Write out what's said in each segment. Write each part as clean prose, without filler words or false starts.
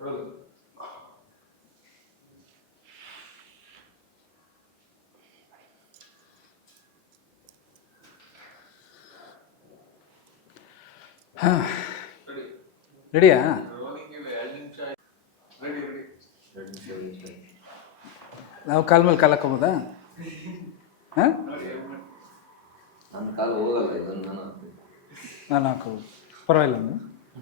ರೆಡಿಯಾ? ನಾವು ಕಾಲ ಮೇಲೆ ಕಾಲು ಹಾಕೋಬೋದಾ? ಹಾಂ, ನನ್ನ ಕಾಲು ಹೋಗಲ್ಲ, ಇದನ್ನು ನಾನು ಹಾಕೋಬೋದು, ಪರವಾಗಿಲ್ಲ. ನೀವು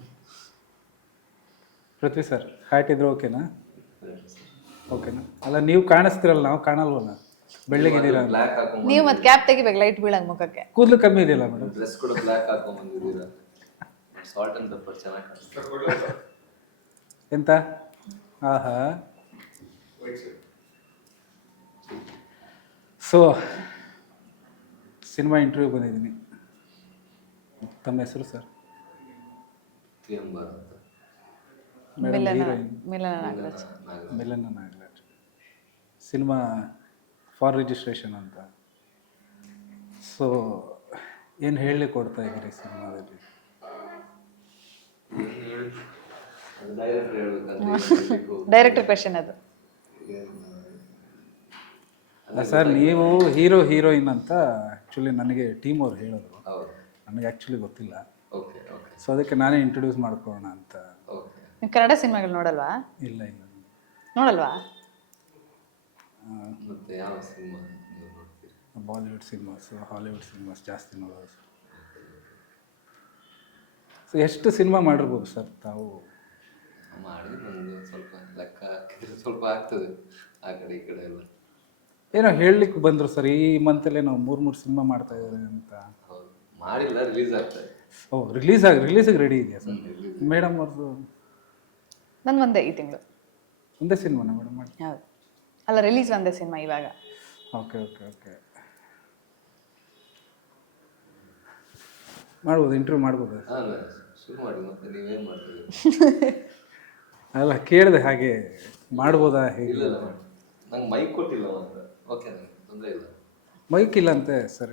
ಪೃಥ್ವಿ ಸರ್ ಹ್ಯಾಟ್ ಇದ್ರೆ ಓಕೆನಾ? ಓಕೆನಾ? ಅಲ್ಲ, ನೀವು ಕಾಣಿಸ್ತಿರಲ್ಲ, ನಾವು ಕಾಣಲ್ವಲ್ಲ, ಬೆಳ್ಳಗಿದ್ದೀರಾ. ಬ್ಲ್ಯಾಕ್ ಹಾಕೊಂಡ್ ನೀವು ಮತ್ತೆ ಕ್ಯಾಪ್ ತೆಗಿಬೇಕು, ಲೈಟ್ ಬೀಳಂಗ್ ಮುಖಕ್ಕೆ. ಕೂದಲು ಕಮ್ಮಿ ಇದೆಯಲ್ಲ ಮೇಡಮ್. ಡ್ರೆಸ್ ಕೂಡ ಬ್ಲ್ಯಾಕ್ ಹಾಕೊಂಡ್ ಬಂದಿದ್ದೀರಾ. ಸಾಲ್ಟ್ ಅಂಡ್ ಪೆಪ್ಪರ್ ಚೆನ್ನಾಗಿ ಕಾಣಿಸ್ತಾರೆ. ಎಂತ? ಆಹಾ. ಸೊ ಸಿನಿಮಾ ಇಂಟರ್ವ್ಯೂ ಬಂದಿದ್ದೀನಿ. ತಮ್ಮ ಹೆಸರು ಸರ್? ಅಂಬರ್ ಅಂತ. Madam heroine Milana Nagaraj. Milana Nagaraj. Cinema for registration ಅಂತ. ಸೊ ಏನು ಹೇಳಿ ಕೊಡ್ತಾ ಇದ್ದೀರಿ ಸಿನಿಮಾದಲ್ಲಿ? ಡೈರೆಕ್ಟರ್ ಕ್ವೆಶ್ಚನ್ ಅದು. ಸರ್, ನೀವು ಹೀರೋಯಿನ್ ಅಂತ ಆ್ಯಕ್ಚುಲಿ ನನಗೆ ಟೀಮ್ ಅವ್ರು ಹೇಳಿದ್ರು. ನನಗೆ ಆ್ಯಕ್ಚುಲಿ ಗೊತ್ತಿಲ್ಲ. ಸೊ ಅದಕ್ಕೆ ನಾನೇ ಇಂಟ್ರೊಡ್ಯೂಸ್ ಮಾಡ್ಕೊಳ್ಳೋಣ ಅಂತ. ನೀವು ಕನ್ನಡ ಸಿನಿಮಾಗಳು ನೋಡಲ್ವಾ? ಇಲ್ಲ ಇಲ್ಲ, ನೋಡಲ್ವಾ? ಮತ್ತೆ ಯಾವ ಸಿನಿಮಾ ನೋಡ್ತೀರಿ? ಬಾಲಿವುಡ್ ಸಿನಿಮಾಸು, ಹಾಲಿವುಡ್ ಸಿನಿಮಾಸ್ ಜಾಸ್ತಿ ನೋಡೋದು ಸರ್. ಸೊ ಎಷ್ಟು ಸಿನಿಮಾ ಮಾಡಿರ್ಬೋದು ಸರ್ ತಾವು? ಮಾಡಿ ಒಂದು ಸ್ವಲ್ಪ ಲೆಕ್ಕ ಹಾಕಿದ್ರೆ ಸ್ವಲ್ಪ ಆಗ್ತದೆ, ಆ ಕಡೆ ಈ ಕಡೆ ಎಲ್ಲ. ಏನೋ ಹೇಳಲಿಕ್ಕೆ ಬಂದರು ಸರ್, ಈ ಮಂತಲ್ಲೇ ನಾವು 3 ಸಿನಿಮಾ ಮಾಡ್ತಾ ಇದ್ದಾರೆ ಅಂತ. ಹೌದು, ಮಾಡಿಲ್ಲ, ರಿಲೀಸ್ ಆಗ್ತದೆ. ಓ, ರಿಲೀಸಿಗೆ ರೆಡಿ ಇದೆಯಾ ಸರ್? ಮೇಡಮ್ ಅವ್ರದ್ದು ನಂದು ಒಂದೇ ಈ ತಿಂಗಳು. ಒಂದೇ ಸಿನಿಮಾನ ಮೇಡಮ್ ಮಾಡಿ? ಹೌದು. ಅಲ್ಲ, ರಿಲೀಸ್ ಒಂದೇ ಸಿನಿಮಾ ಇವಾಗ. ಓಕೆ ಓಕೆ ಓಕೆ, ಮಾಡ್ಬೋದು, ಇಂಟರ್ವ್ಯೂ ಮಾಡ್ಬೋದು. ಹಾಂ, ಶುರು ಮಾಡಿ. ಮತ್ತೆ ನೀವೇನು ಮಾಡ್ತೀರಿ? ಅಲ್ಲ, ಕೇಳಿದೆ ಹಾಗೆ ಮಾಡ್ಬೋದಾ ಹೇಗೆ? ಇಲ್ಲ, ನಂಗೆ ಮೈಕ್ ಕೊಟ್ಟಿಲ್ಲ ಅಂತ. ಓಕೆ, ನನಗೆ ತೊಂದರೆ ಇಲ್ಲ. ಮೈಕ್ ಇಲ್ಲ ಅಂತೆ ಸರ್.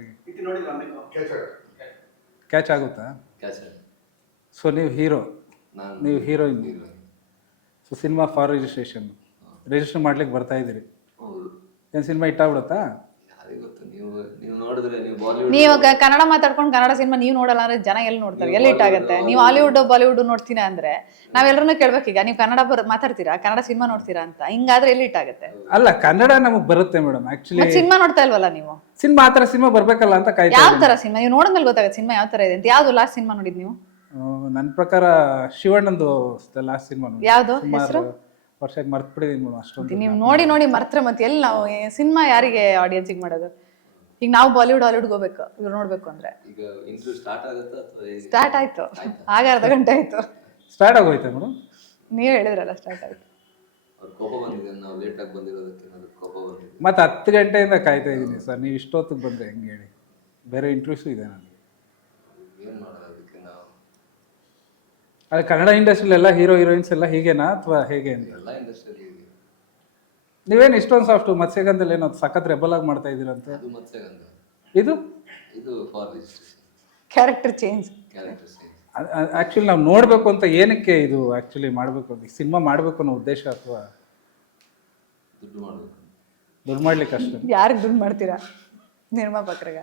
ಕ್ಯಾಚ್ ಆಗುತ್ತಾ? ಕ್ಯಾಚ್. ಸೊ ನೀವು ಹೀರೋ, ನೀವು ಹೀರೋಯಿನ್. ಇಲ್ಲ. ಸೊ ಸಿನಿಮಾ ಫಾರ್ ರಿಜಿಸ್ಟ್ರೇಷನ್ ಮಾಡ್ಲಿಕ್ಕೆ ಬರ್ತಾ ಇದ್ದೀರಿ. ಹೌದು. ಏನು ಸಿನಿಮಾ ಇಟ್ಟಾಗ್ಬಿಡುತ್ತಾ? ಯಾರಿಗೆ ಗೊತ್ತು, ನೀವು ನೋಡಿದ್ರೆ ನೀವು ಬಾಲಿವುಡ್. ನೀವು ಕನ್ನಡ ಮಾತಾಡ್ಕೊಂಡು ಕನ್ನಡ ಸಿನಿಮಾ ನೀವು ನೋಡಲ್ಲ ಅಂದ್ರೆ ಜನ ಎಲ್ಲಿ ನೋಡ್ತಾರೆ, ಎಲ್ಲಿ ಇಟ್ಟಾಗತ್ತೆ? ನೀವು ಹಾಲಿವುಡ್ ಬಾಲಿವುಡ್ ನೋಡ್ತೀರಾ ಅಂದ್ರೆ ನಾವೆಲ್ಲರೂ ಕೇಳ್ಬೇಕೀಗ, ನೀವು ಕನ್ನಡ ಮಾತಾಡ್ತೀರಾ, ಕನ್ನಡ ಸಿನಿಮಾ ನೋಡ್ತೀರಾ ಅಂತ. ಹಿಂಗಾದ್ರೆ ಎಲ್ಲಿ ಇಟ್ಟಾಗತ್ತೆ? ಅಲ್ಲ, ಕನ್ನಡ ನಮಗೆ ಬರುತ್ತೆ ಮೇಡಮ್. ಆಕ್ಚುಲಿ ಸಿನಿಮಾ ನೋಡ್ತಾ ಇಲ್ವಲ್ಲ ನೀವು? ಸಿನಿಮಾ ಆ ಥರ ಸಿನಿಮಾ ಬರ್ಬೇಕಲ್ಲ ಅಂತ ಕಾಯ್ತಾ. ಯಾವ ತರ ಸಿನಿಮಾ ನೀವು ನೋಡಿದ್ಮೇಲೆ ಗೊತ್ತಾಗತ್ತೆ ಸಿನಿಮಾ ಯಾವ ತರ ಇದೆ ಅಂತ. ಯಾವ್ದು ಲಾಸ್ಟ್ ಸಿನಿಮಾ ನೋಡಿದ್ ನೀವು? ನನ್ನ ಪ್ರಕಾರ ಶಿವಣ್ಣಂದು ಲಾಸ್ಟ್ ಸಿನಿಮಾ ನೋಡಿ. ಯಾವ್ದು ಹೆಸರು? ವರ್ಷ ಮರ್ತು ಬಿಟ್ಟಿದ್ದೀನಿ ಮೇಡಮ್ ಅಷ್ಟೊಂದು. ನೀವು ನೋಡಿ ಮರ್ತ್ರೆ ಮತ್ತೆ ಎಲ್ಲಿ ನಾವು ಸಿನಿಮಾ ಯಾರಿಗೆ ಆಡಿಯನ್ಸಿಗೆ ಮಾಡೋದು? ಈಗ ನಾವು ಬಾಲಿವುಡ್ ಹಾಲಿವುಡ್ ಹೋಗ್ಬೇಕು ಇವ್ರು ನೋಡ್ಬೇಕು ಅಂದ್ರೆ. ಈಗ ಇಂಟರ್ವ್ಯೂ ಸ್ಟಾರ್ಟ್ ಆಗುತ್ತಾ ಅಥವಾ ಸ್ಟಾರ್ಟ್ ಆಯ್ತು, ಆಗ ಅರ್ಧ ಗಂಟೆ ಆಯ್ತು. ಸ್ಟಾರ್ಟ್ ಆಗೋಯ್ತಾ ಮೇಡಮ್? ನೀವು ಹೇಳಿದ್ರಲ್ಲ ಸ್ಟಾರ್ಟ್ ಆಯ್ತು. ಅವ್ರ ಕೋಪ ಬಂದಿದೆ, ನಾವು ಲೇಟ್ ಆಗಿ ಬಂದಿರೋದಕ್ಕೆ ಏನಾದ್ರು ಕೋಪ ಬಂದಿದೆ? ಮತ್ತೆ 10 ಗಂಟೆಯಿಂದ ಕಾಯ್ತಾ ಇದ್ದೀನಿ ಸರ್, ನೀವು ಇಷ್ಟೊತ್ತಿಗೆ ಬಂದರೆ ಹೆಂಗೆ ಹೇಳಿ? ಬೇರೆ ಇಂಟರ್ವ್ಯೂಸು ಇದೆ ನನಗೆ. ಏನು ಮಾಡೋದು ಅದಕ್ಕೆ ನಾವು? ಅದು ಕನ್ನಡ ಇಂಡಸ್ಟ್ರಿಲೆಲ್ಲ ಹೀರೋಯಿನ್ಸ್ ಎಲ್ಲ ಹೀಗೇನಾ ಅಥವಾ ಹೇಗೆ ಅಂತ? ಎಲ್ಲ ಇಂಡಸ್ಟ್ರಿಯಲ್ಲಿ ಇದೆ. ನೀವೇನು ಇಷ್ಟೊಂದು ಸಾಫ್ಟು ಮತ್ಸ್ಯಗಂಧದಲ್ಲಿ ಏನೋ ಸಖತ್ ರೆಬಲ್ ಆಗಿ ಮಾಡ್ತಾ ಇದ್ದೀರಂತೆ? ಅದು ಮತ್ಸ್ಯಗಂಧ. ಇದು for registration. Character change. Character change. Actually ನಾವು ನೋಡಬೇಕು ಅಂತ ಏನಕ್ಕೆ ಇದು ಆ್ಯಕ್ಚುಲಿ ಮಾಡಬೇಕು ಅಂತ ಸಿನಿಮಾ ಮಾಡಬೇಕು ಅನ್ನೋ ಉದ್ದೇಶ ಅಥವಾ ದುಡ್ಡು ಮಾಡಬೇಕು? ದುಡ್ಡು ಮಾಡ್ಲಿಕ್ಕೆ ಅಷ್ಟೇ. ಯಾರಿಗೆ ದುಡ್ಡು ಮಾಡ್ತೀರಾ ನಿರ್ಮಾಪಕರಿಗೆ?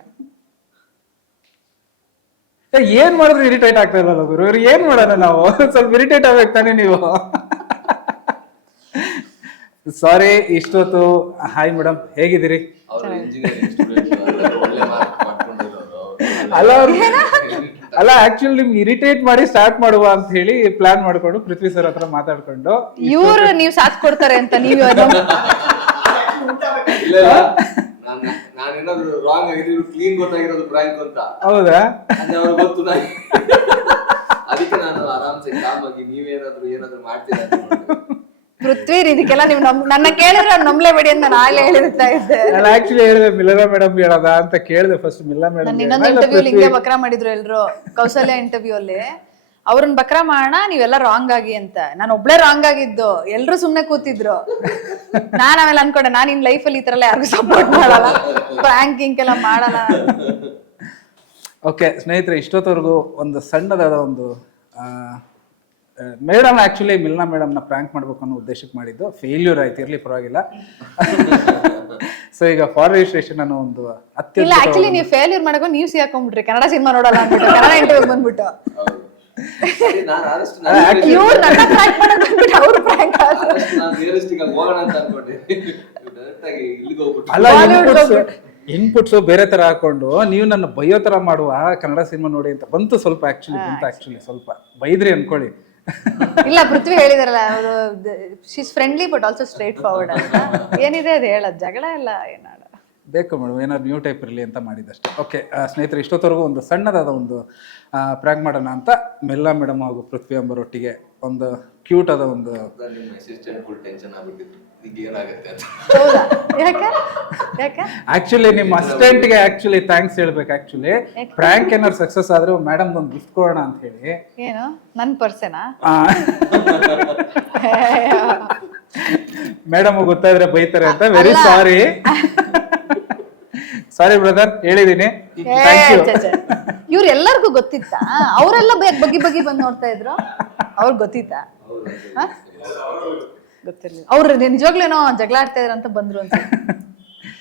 ಏನು ಮಾಡಿದ್ರೆ ಇರಿಟೇಟ್ ಆಗ್ತಾ ಇರಲ್ಲ ಗುರು, ಇವ್ರು ಏನು ಮಾಡೋಣ ನಾವು? ಸ್ವಲ್ಪ ಇರಿಟೇಟ್ ಆಗ್ಬೇಕು ತಾನೇ ನೀವು? ಸಾರಿ ಇಷ್ಟೊತ್ತು. ಹಾಯ್ ಮೇಡಮ್, ಹೇಗಿದ್ದೀರಿ? ಅವರು ಇಂಜಿನಿಯರಿಂಗ್ ಸ್ಟೂಡೆಂಟ್, ಒಳ್ಳೆ ಮಾರ್ಕ್ ಮಾಡ್ಕೊಂಡಿರೋರು. ಅಲ್ಲ ಆಕ್ಚುಲಿ ನಿಮ್ಗೆ ಇರಿಟೇಟ್ ಮಾಡಿ ಸ್ಟಾರ್ಟ್ ಮಾಡುವ ಅಂತ ಹೇಳಿ ಪ್ಲಾನ್ ಮಾಡ್ಕೊಂಡು ಪೃಥ್ವಿ ಸರ್ ಹತ್ರ ಮಾತಾಡ್ಕೊಂಡು ಇವ್ರು ನೀವು ಸಾಥ್ ಕೊಡ್ತಾರೆ ಅಂತ ನೀವು ಇಲ್ಲ, ನಾನೇನಾದ್ರು ರಾಂಗ್ ಆಗಿದ್ರು ಕ್ಲೀನ್ ಗೊತ್ತಾಗಿರೋದು ಪ್ರಾಂಕ್ ಅಂತ. ಹೌದಾ? ಅವ್ರಿಗೆ ಗೊತ್ತು. ಅದಕ್ಕೆ ನಾನು ಆರಾಮ್ಸೆ ಕಾಮಾಗಿ ಏನಾದ್ರು ಮಾಡ್ತೀರಾ ಪೃಥ್ವಿ. ಇದಕ್ಕೆಲ್ಲ ನೀವು ನನ್ನ ಕೇಳಿದ್ರೆ ನಂಬ್ಲೇಬೇಡಿ ಅಂತ ನಾನು ಆಗ್ಲೇ ಹೇಳಿರ್ತಾ ಇದ್ದೆ. ನಾನು ಆಕ್ಚುಲಿ ಹೇಳಿದೆ ಮಿಲನ ಮೇಡಮ್ ಹೇಳೋದ ಅಂತ ಕೇಳಿದೆ ಫಸ್ಟ್. ಮಿಲನ ಮೇಡಮ್ ಇನ್ನೊಂದು ಇಂಟರ್ವ್ಯೂ ಹಿಂಗೆ ಬಕ್ರಾ ಮಾಡಿದ್ರು ಎಲ್ರು, ಕೌಸಲ್ಯ ಇಂಟರ್ವ್ಯೂ ಅಲ್ಲಿ. ಅವ್ರನ್ನ ಬಕ್ರಾ ಮಾಡೋಣ ನೀವೆಲ್ಲ ರಾಂಗ್ ಆಗಿ ಅಂತ. ನಾನು ಒಬ್ಳೆ ರಾಂಗ್ ಆಗಿದ್ದು, ಎಲ್ರು ಸುಮ್ನೆ ಕೂತಿದ್ರು. ನಾನ್ ಆಮೇಲೆ ಅನ್ಕೊಂಡೆ ನಾನು ಇನ್ ಲೈಫಲ್ಲಿ ಈ ತರ ಎಲ್ಲ ಯಾರಿಗೂ ಸಪೋರ್ಟ್ ಮಾಡಲ್ಲ, ಪ್ರಾಂಕಿಂಗ್ ಎಲ್ಲ ಮಾಡಲ್ಲ. ಓಕೆ ಸ್ನೇಹಿತರೆ, ಇಷ್ಟೊತ್ತವರೆಗೂ ಒಂದು ಸಣ್ಣದಾದ ಒಂದು ಮೇಡಮ್ ಆ್ಯಕ್ಚುಲಿ ಮಿಲ್ನಾ ಮೇಡಮ್ನ ಪ್ರ್ಯಾಂಕ್ ಮಾಡ್ಬೇಕು ಅನ್ನೋ ಉದ್ದೇಶಕ್ಕೆ ಮಾಡಿದ್ದು, ಫೇಲ್ಯೂರ್ ಆಯ್ತು, ಇರಲಿ ಪರವಾಗಿಲ್ಲ. ಸೊ ಈಗ ಫಾರ್ ರಿಜಿಸ್ಟ್ರೇಷನ್ ಅನ್ನೋ ಒಂದು ಇಲ್ಲ ಅತ್ಯಂತ ಆಕ್ಚುಲಿ ನೀವು ಫೇಲ್ಯೂರ್ ಮಾಡಬೇಕು, ನೀವು ಸಿಗಾಕೊಂಡ್ಬಿಟ್ರಿ ಕನ್ನಡ ಸಿನಿಮಾ ನೋಡಲ್ಲ ಅಂದ್ಬಿಟ್ಟು ಕನ್ನಡ ಇಂಟರ್ವ್ಯೂ ಬಂದ್ಬಿಟ್ಟು. ನಾನು ಆದಷ್ಟು ಇವ್ರು ನನ್ನ ಪ್ರ್ಯಾಂಕ್ ಮಾಡಕ್ ಬಂದ್ಬಿಟ್ಟು ಅವ್ರು ಪ್ರ್ಯಾಂಕ್ ಆದ್ರು. ನಾನು ರಿಯಲಿಸ್ಟಿಕ್ ಆಗಿ ಹೋಗೋಣ ಅಂತ ಅನ್ಕೊಂಡೆ, ಡೈರೆಕ್ಟ್ ಆಗಿ ಇಲ್ಲಿಗೆ ಹೋಗ್ಬಿಟ್ಟು. ಅಲ್ಲ, ಇನ್ಪುಟ್ಸ್ ಬೇರೆ ತರ ಹಾಕೊಂಡು ನೀವು ನನ್ನ ಬೈಯೋ ತರ ಮಾಡುವ ಕನ್ನಡ ಸಿನಿಮಾ ನೋಡಿ ಅಂತ ಬಂತು. ಸ್ವಲ್ಪ ಆಕ್ಚುಲಿ ಸ್ವಲ್ಪ ಬೈದ್ರಿ ಅನ್ಕೊಳ್ಳಿ. ಇಲ್ಲ ಪೃಥ್ವಿ ಹೇಳಿದಾರಲ್ಲ ಅವರು she's friendly but also straightforward ಅಂತ. ಏನಿದೆ ಅದು ಹೇಳೋದು, ಜಗಳ ಎಲ್ಲ ಏನಾಡ ಬೇಕು ಮೇಡಮ್, ಏನಾದ್ರು ನ್ಯೂ ಟೈಪ್ ಇರಲಿ ಅಂತ ಮಾಡಿದಷ್ಟೇ. ಓಕೆ ಸ್ನೇಹಿತರೆ, ಇಷ್ಟೊತ್ತವರೆಗೂ ಒಂದು ಸಣ್ಣದಾದ ಒಂದು ಪ್ರ್ಯಾಂಕ್ ಮಾಡೋಣ ಅಂತ ಮಿಲ್ನಾ ಮೇಡಮ್ ಹಾಗೂ ಪೃಥ್ವಿ ಅಂಬರೊಟ್ಟಿಗೆ ಒಂದು ಕ್ಯೂಟ್ ಆದ ಒಂದು ನಿಮ್ಮ ಅಸಿಸ್ಟೆಂಟ್ ಫುಲ್ ಟೆನ್ಷನ್ ಆಗ್ಬಿಟ್ಟಿದ್ರು, ಈಗ ಏನಾಗುತ್ತೆ ಅಂತ. ಹೌದಾ? ಯಾಕೆ ಯಾಕೆ ಆಕ್ಚುಲಿ ನಿಮ್ಮ ಅಸಿಸ್ಟೆಂಟ್ಗೆ ಆಕ್ಚುಲಿ ಥ್ಯಾಂಕ್ಸ್ ಹೇಳ್ಬೇಕು. ಆಕ್ಚುಲಿ ಪ್ರ್ಯಾಂಕ್ ಏನಾದ್ರು ಸಕ್ಸಸ್ ಆದ್ರೆ ಮೇಡಮ್ ಒಂದು ಗಿಫ್ಟ್ ಕೊಡೋಣ ಅಂತ ಹೇಳಿ. ಏನು ನನ್ನ ಪರ್ಸನಾ? ಮೇಡಮ್ ಗೊತ್ತಾದ್ರೆ ಬೈತಾರೆ ಅಂತ. ವೆರಿ ಸಾರಿ ಸಾರಿ ಬ್ರದರ್, ಹೇಳಿದೀನಿ. ಇವ್ರು ಎಲ್ಲರಿಗೂ ಗೊತ್ತಿತ್ತಾ? ಅವರೆಲ್ಲ ಬಗ್ಗಿ ಬಗ್ಗಿ ಬಂದು ನೋಡ್ತಾ ಇದ್ರು, ಅವ್ರಿಗೆ ಗೊತ್ತಿತ್ತಾ? ಗೊತ್ತಿರ್ಲಿಲ್ಲ. ಅವ್ರು ನಿಜವಾಗ್ಲೇನೋ ಜಗಳ ಆಡ್ತಾ ಇದ್ರ ಅಂತ ಬಂದ್ರು ಅಂತ.